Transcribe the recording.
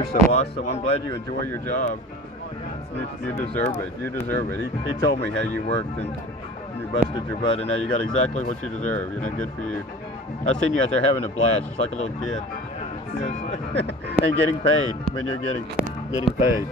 You're so awesome. I'm glad you enjoy your job. You deserve it. You deserve it. He told me how you worked and you busted your butt, and now you got exactly what you deserve. You know, good for you. I seen you out there having a blast, just like a little kid. Yes. And getting paid when you're getting paid.